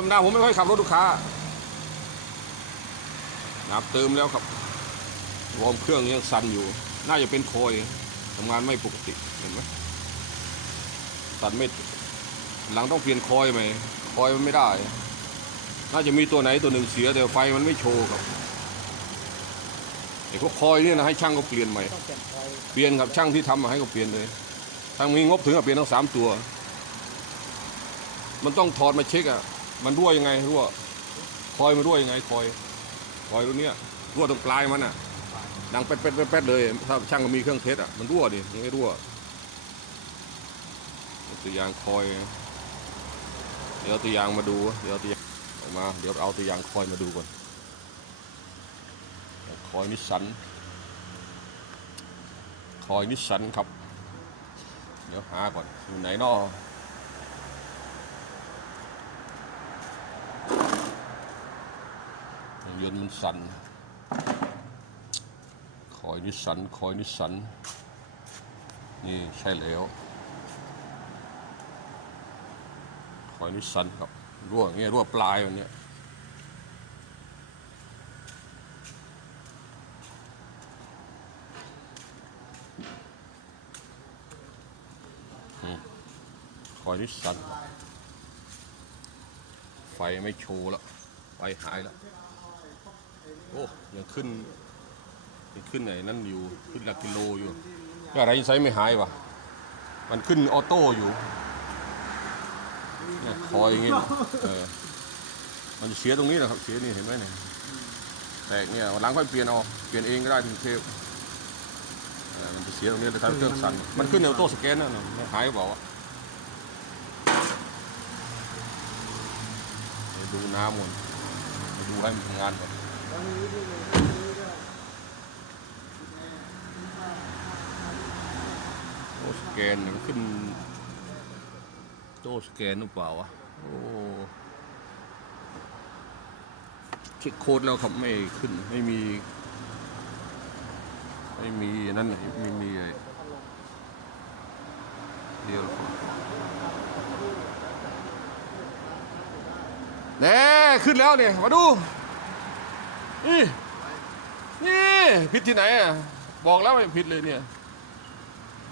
รมดาผมไม่ค่อยขับรถลูกค้าน้ำเติมแล้วครับวอร์มเครื่องยังสั่นอยู่ น่าจะเป็นคอยทำงานไม่ปกติเห็นไหมสั่นไม่หลังต้องเปลี่ยนคอยไหมคอยมันไม่ได้ น่าจะมีตัวไหนตัวหนึ่งเสียแต่ไฟมันไม่โชว์ครับไอ้พวกคอยเนี่ยนะให้ช่างก็เปลี่ยนใหม่เปลี่ยนคอยเปลี่ยนกับช่างที่ทำมาให้ก็เปลี่ยนเลยทางมีงบถึงกับเปลี่ยนทั้งสามตัว มันต้องถอดมาเช็คอะ มันรั่วยังไงรั่ว คอยมันรั่วยังไงคอย คอยตัวเนี้ยรั่วตรงปลายมันอะ ดังแป๊ดแป๊ดแป๊ดเลยถ้าช่างก็มีเครื่องเทสอะมันรั่วดิมันไม่รั่วอตัวอย่างคอย เดี๋ยวตัวอย่างมาดู เดี๋ยวตัวอย่างออกมา เดี๋ยวเอาตัวอย่างคอยมาดูก่อนคอยนิสสันคอยนิสสันครับ เดี๋ยวหาก่อนอยู่ไหนนอ ยนต์มันสันคอยนิสันคอยนิสัน นี่ใช่แล้ว คอยนิสันครับรั่วเงี้ยรั่วปลายแบบเนี้คอยนิสสัน ไฟไม่โชว์แล้ว ไฟหายแล้ว โอ้ยังขึ้นยังขึ้นไหนนั่นอยู่ขึ้นหลักกิโลอยู่ก็อะไรไซส์ไม่หายวะมันขึ้นออโต้อยู่เนี่ยคอยอย่างงี้เออมันจะเสียตรงนี้นะครับเสียนี่เห็นไหมเนี่ยแตกเนี่ยวันหลังค่อยเปลี่ยนเอาเปลี่ยนเองก็ได้ถึงเทปมันจะเสียตรงนี้เลยทำเครื่องสั่นมันขึ้นในออโต้สแกนนั่นน่ะหายบอกว่าดูน้ำก่อนดูให้มันทำงานก่อน โอ้สแกนมันขึ้นโต้สแกนหรือเปล่าวะโอ้เช็คโค้ดแล้วครับไม่ขึ้นไม่มี ไม่มีนั่นไม่มีไอ้เดียวเน่ขึ้นแล้วเนี่ยมาดู นี่นี่ผิดที่ไหนอะบอกแล้วไม่ผิดเลยเนี่ย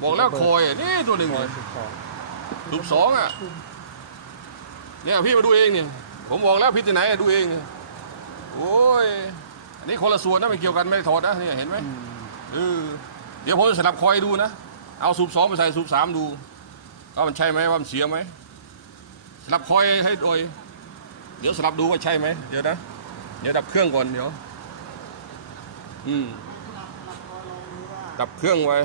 บอกแล้วคอยอะนี่ตัวหนึ่งคอยเนี่ยสิบสองรูปสองอะเนี่ยพี่มาดูเองเนี่ยผมบอกแล้วผิดที่ไหนอะดูเองเนี่ยโอ้ยอันนี้คนละส่วนนะไม่เกี่ยวกันไม่ได้ถอดนะเนี่ยเห็นไหมอืมเออเดี๋ยวผมจะสลับคอยดูนะเอาสูบสองไปใส่สูบสามดูว่ามันใช่ไหมว่ามันเสียไหมสลับคอยให้โดย เดี๋ยวสลับดูว่าใช่ไหมเดี๋ยวนะ เดี๋ยวดับเครื่องก่อนเดี๋ยว อืม ดับเครื่องไว้